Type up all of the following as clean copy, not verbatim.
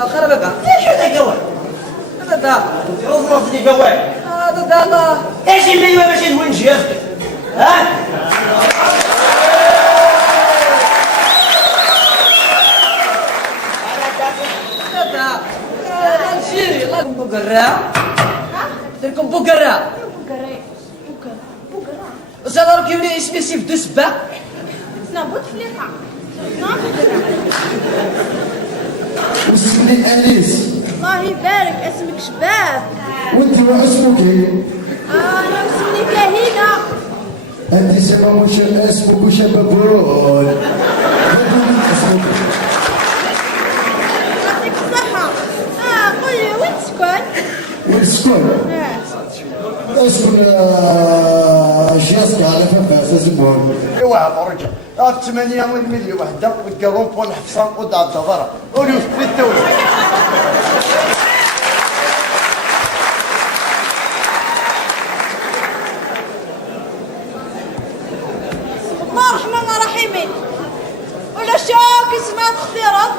خرب بقى ايش هذا قوي؟ هذا روح لي قوي هذا الله ايش اللي ما ماشي وين جي ها؟ هذا نمشي الله بقرا تركم بقرا بس هذا راك يولي اسمي سيف دو سباق نابوت فليقة واسمي أنيس. الله يبارك اسمك شباب. وانت ما اسمك ايه؟ انا اسمي كهينة. انت سبب اسمك وشبابون. يعطيك الصحة. قول لي وين تسكن؟ وين تسكن؟ اسكن شياسكا على ففاس زمون. ايوا رجع 8 مليون وحده وتقرون بون الحفصه ودار الضرر وليو في الدوله الله الرحمن الرحيم. ولا شاك اسمها اختيارات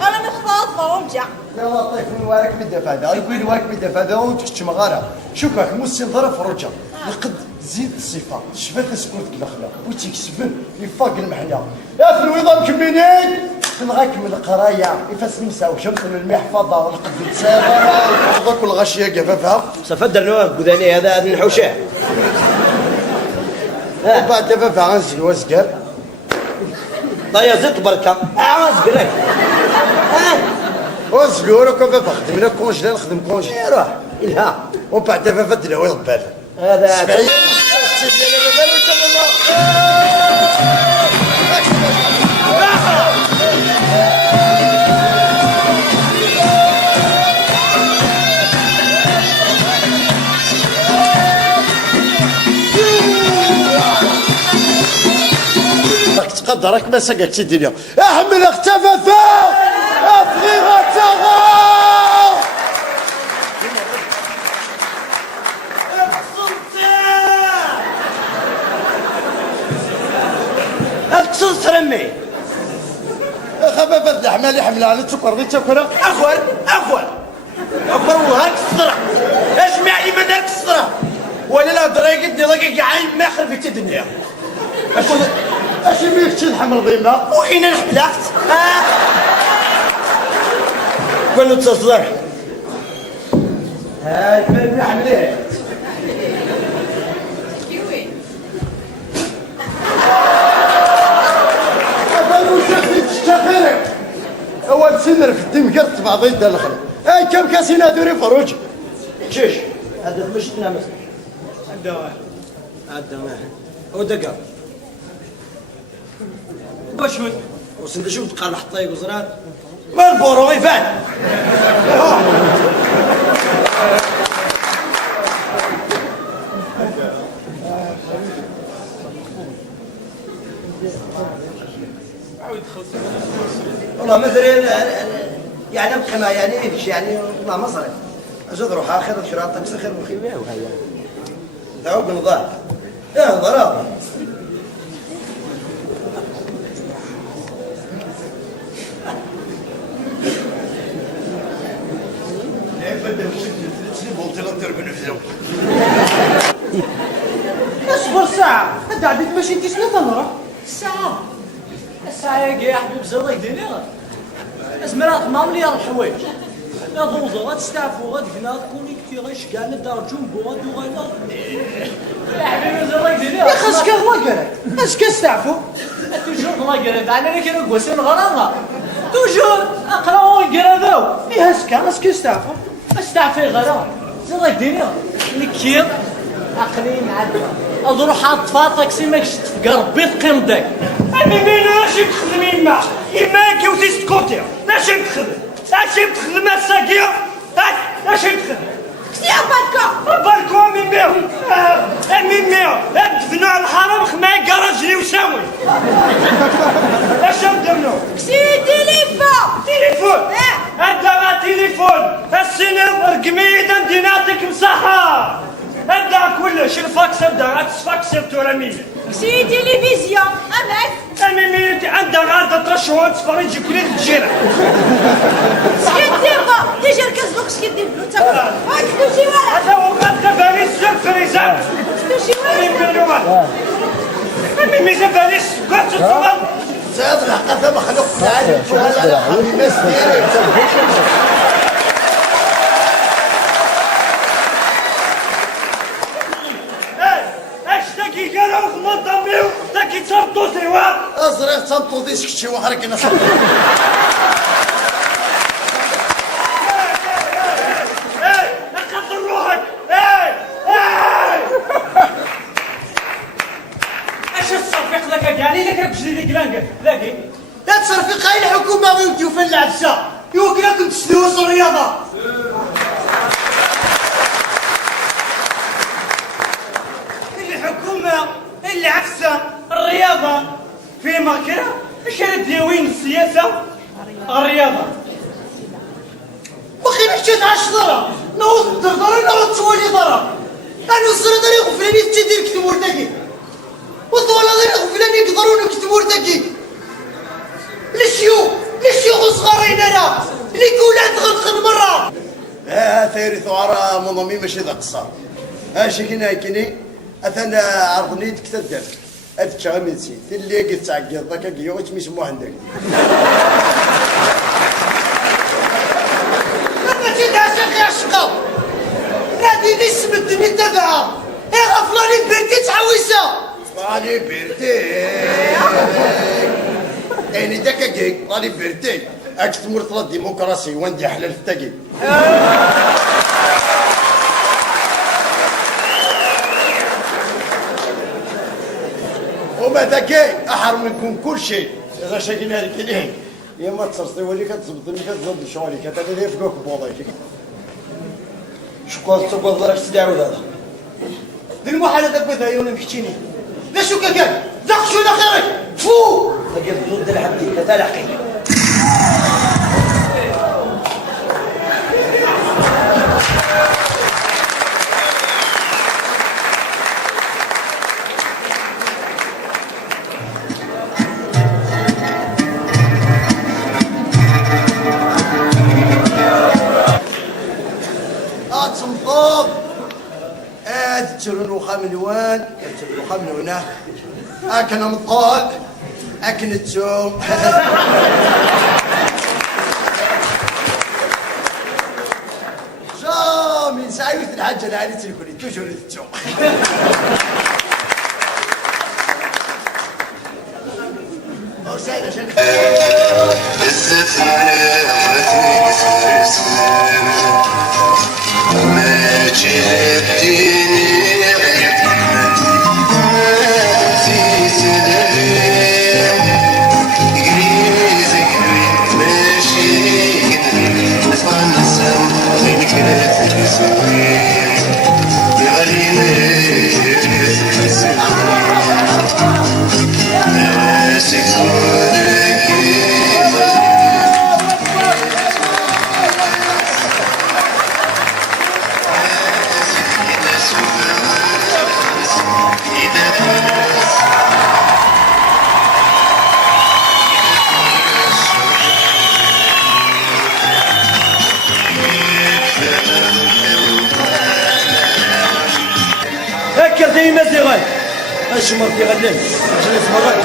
انا نختار ورجع. يا لطيف من وراك بالدفع هذا يقول وراك بالدفع هذا وتحتم غاره شوفك موسم ظرف رجع لقد زيد الصفه شفات سكوت الاخلاق وتكسب يفاق المحيا يا في الوظام كمينيك تلغاك من القرايه يفاس نمسا وشمس من المحفظه ونقد نتسابر هذاك الغشيه قفافها صفد النواب بذاني هذا الحوشاه وبعد دفافها غنزل وزقر طيب زدت بركه زقرك وزقور وكفافها خدمنا كونجي نخدم كونجي روح الها ومن بعد دفافها دلاوي البال هذا قدرك ما سقك الدنيا احمل اختفى فوق افغي غتغى اقصد ترمي خفافة اللحمة اللي حملها على السكر ذي تاكلها اخوان وهاك الصرع اجمع لي من هاك الصرع ولا لا دريقتني ضيق عين ما خربت الدنيا اش يبيك تلحم الغيمة وين انا حبلقت كله تصدر هاي فين حملت اول سنر في الدم قرط بعضين دا الاخر اي كم كاسينا دوري فروج شيش هذا مش تنامس عدا واحد ودقا بشوت وسند شوف قال حطيق وزرات ما البورو يفان والله مثلا يعني بحما يعني ايش يعني والله مصري اجد روح اخر شراط تكسر خير مخيم وهي تعوق نضاع يا ضراب اصبر ساعة هدا عديت باش انت شنو تنروح الساعة يا حبيب زرق دينار اسمرات ماملي يا الحوايج لا ضوضو غتستعفو غادقنا تكوني كي غيشكان دار جنبو غادو غيلا يا حبيبي زرق دينار يا خاصك الله قالك اش كنستعفو توجور الله قالك انا كي نقوسين غرانا توجور اقراو يقراو فيها سكان اش كنستعفو استعفي غرام زرق دينار نكير اقلي معدل اضروح حاط فاطك ماكش تفقر ربي تقيم داك امي مين اش تخدم يما كي وتيست كوتير اش تخدم الساقيه اش تخدم كسي بالكو بالكو ميميو ميميو دفنوا على الحرم خماي كراجلي وساوي اش نديرو كسي تليفون هذا تليفون السنة رقمي ديناتك مصحة هذا كلش الفاكس هذا الفاكس ترى كسي تلفزيون امك امي عندها غاده ترشوها تفرج كل الجيران سكت اش تاكي كانوا غمض بيو تاكي تصرطو سوا ازرق تصنطو دي سكتشي وحرك الناس نقدر روحك اش الصفيق ذاك كاعني ذاك بجديد كلانك ذاكي لا تصرفي قايل الحكومه غيوديو في العفسه يوكل لكم تسلوس الرياضه الحكومة العفسة الرياضة في ماكرة اش هاد دياوين السياسة الرياضة وخير مشيت 10 نوض ضرر نوض تولي ضرر انا الزر داري غفلاني تدير كتب ورتاكي والله داري غفلاني يقدرون يكتبوا ورتاكي الشيوخ صغارين انا اللي كولات غنخد مرة ثيري ثوارا منظمين ماشي ذا قصار اش كيني اثنا عرضني تكتدر اتشغل من سيد اللي قلت تعقد ذاك قيوت ميسموه عندك لما تدعس يا شقا نادي نسم الدنيا تبعها يا غفلاني بنتي تعويسه غفلاني بنتي يعني دكاكيك غادي بنتي اكت مرتضى الديمقراسي وندي حلال التاكي وما ذكي احر منكم كل شيء اذا شاكين هذيك ليه يا ما تصرصي ولي كتزبط لي كتزبط شغلي كتاكل لي فوق بوضيك شكون تقول راك تداول هذا دير المحاله داك بدا يوم محكيني لا شو كاك داك شو خيرك فو تجيب ضد العبد كتلقي تنفض ترون وخاملوان ترون وخاملونا اكن مطال اكن التوم جا من سايوت الحاجه انا علي تلكوني توجور التوم هكا ديما زيغان اش مرتي غدين جلس مرات